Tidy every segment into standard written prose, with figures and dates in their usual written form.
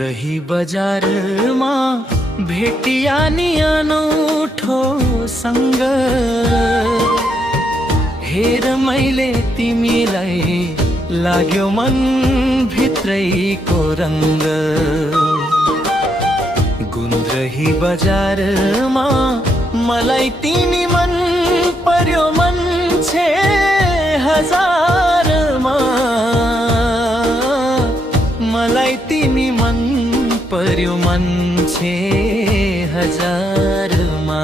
गुन्द्रही बजारमा भेटिया नि अनौठो सँग हेर मैले तिमीलाई लाग्यो मन भित्रैको रंग गुन्द्रही बजारमा मलाई तिमी मन पर्यो मान्छे हजारमा मलाई तिमी मन पर्यो मान्छे हजारमा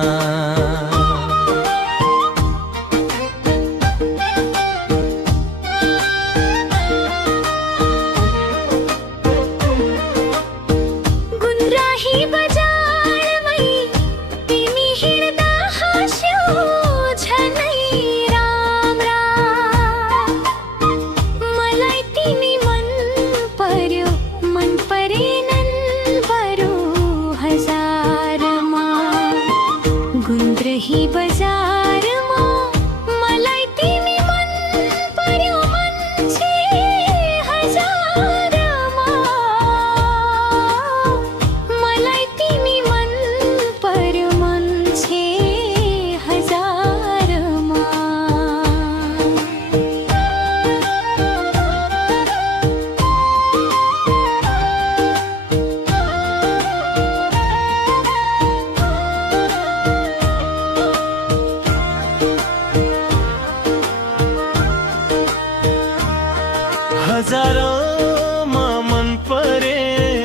हजारमा मन परे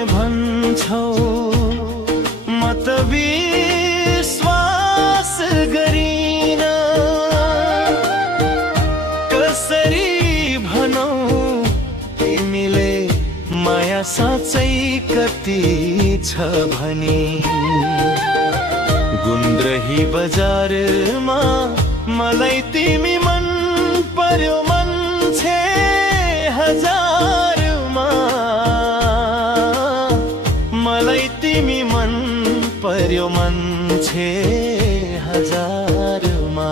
भन्छौ म त विश्वास गरिन कसरी भनौ तिमीले माया साँच्चै कति छ भनी गुन्द्रही बजारमा मलाई तिमी मन पर्यो मान्छे हजारमा मलाई तिमी मन पर्यो मान्छे हजारमा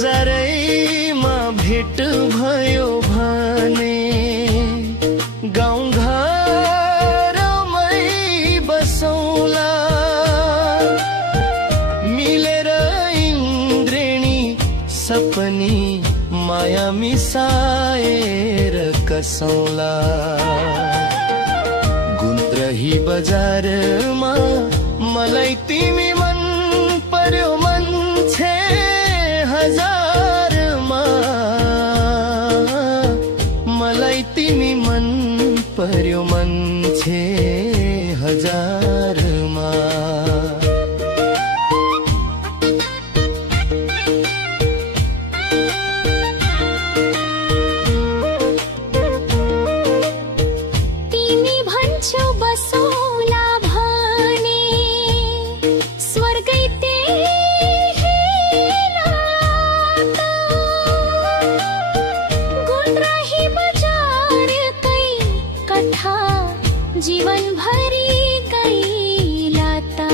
बजारैमा भेट भयो भने गाउँघरमै बसौला मिलेर इन्द्रेणी सपनी माया मिसाएर कसौला गुन्द्रही बजारमा मलाई तिमी मन पर्यो मान्छे हजारमा मलाई तिमी मन पर्यो मान्छे हजारमा तिमी भन्छौ बसौला भने स्वर्गै जीवन भरी गई लाता